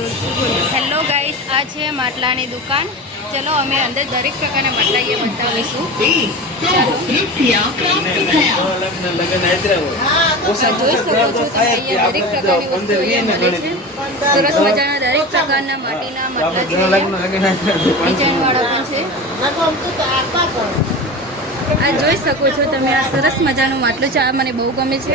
Hello guys, આ છે માટલાની દુકાન. ચલો અમે અંદર દરેક પ્રકારના માટલા અહીંયા બતાવીશું. જોઈ શકો છો તમે અહીંયા દરેક પ્રકારની વસ્તુ અહીંયા મળે છે. સરસ મજાના દરેક પ્રકારના માટીના માટલા છે. ડિઝાઇનવાળા પણ છે. આ જોઈ શકો છો તમે, આ સરસ મજાનું માટલું છે. આ મને બહુ ગમે છે.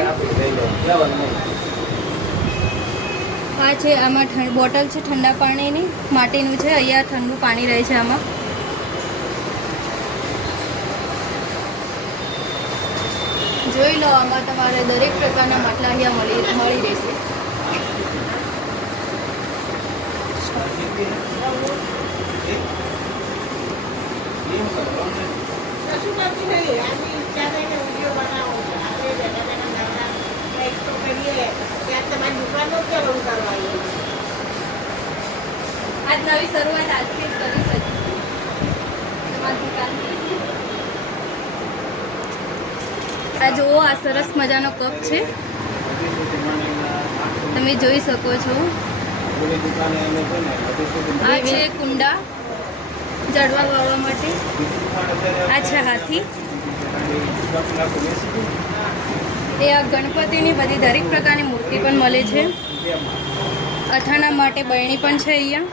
આ છે, આમાં બોટલ છે ઠંડા પાણીની, માટીનું છે. અહીંયા ઠંડુ પાણી રહે છે આમાં. જોઈ લો, આમાં તમારે દરેક પ્રકારના માટલા અહીંયા મળી રહેશે. આજ નવી શરૂઆત આજથી જ કરી શકીએ તમારી દુકાનની. આ જુઓ, આ સરસ મજાનો કપ છે, તમે જોઈ શકો છો. આ છે કુંડા ઝાડવા વાવવા માટે. આ છે હાથી. એ આ ગણપતિની બધી દરેક પ્રકારની મૂર્તિ પણ મળે છે. અથાણા માટે બરણી પણ છે અહીંયા.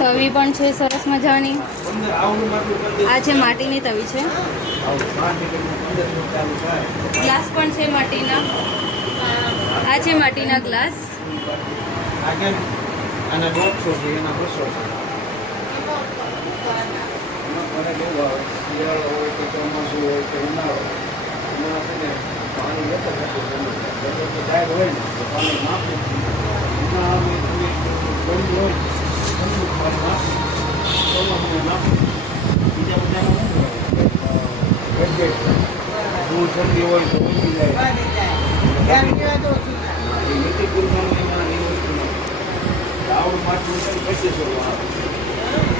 તવી પણ છે સરસ મજાની. આ છે માટીની તવી છે. ગ્લાસ પણ છે માટીના. આ છે માટીના ગ્લાસ.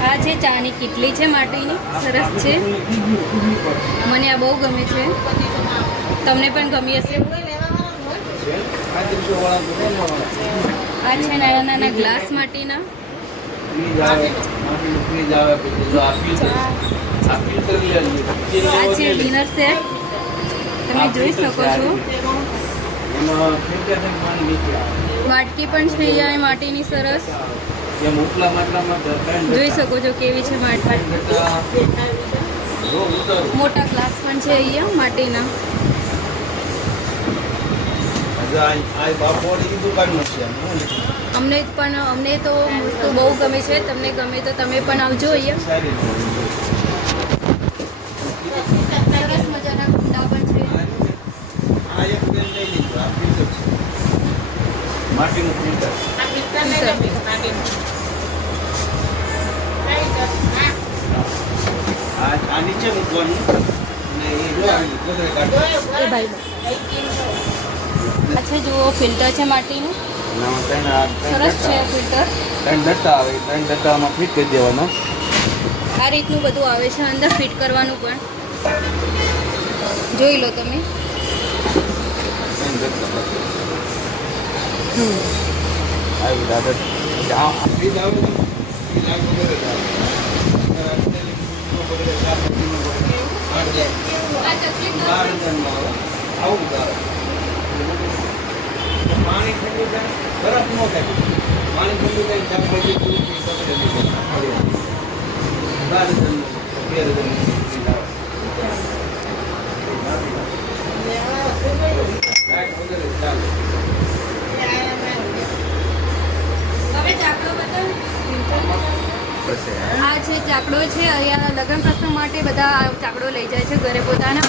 આ છે ચાની કીટલી છે માટીની, સરસ છે. મને આ બહુ ગમે છે. તમને પણ ગમી હશે. આ છે નાના નાના ગ્લાસ માટીના. આ છે ડિનર સેટ, તમે જોઈ શકો છો. વાટકી પણ છે અહીંયા માટીની સરસ. જોઈ શકો છો કેવી છે માટી. મોટા ગ્લાસ પણ છે અહીંયા માટીના. અમને તો વસ્તુ બહુ ગમે છે. તમને ગમે તો તમે પણ આવજો અહીંયા. સરસ મજાના કુંડા પણ છે. અચ્છા, જુઓ ફિલ્ટર છે માટીનું. સરસ છે ફિલ્ટર. 3 ડટ્ટા આવે, 3 ડટ્ટામાં ફિટ કરી દેવાનો. આ રીતનું બધું આવે છે અંદર ફિટ કરવાનું પણ. જોઈ લો તમે. પાણી ઠંડુ થાય, બરફ ન થાય. પાણી ઠંડુ થાય શાકભાજી આ છે ચાકડો છે. અહીંયા લગ્ન પ્રસંગ માટે બધા ચાકડો લઈ જાય છે ઘરે પોતાના.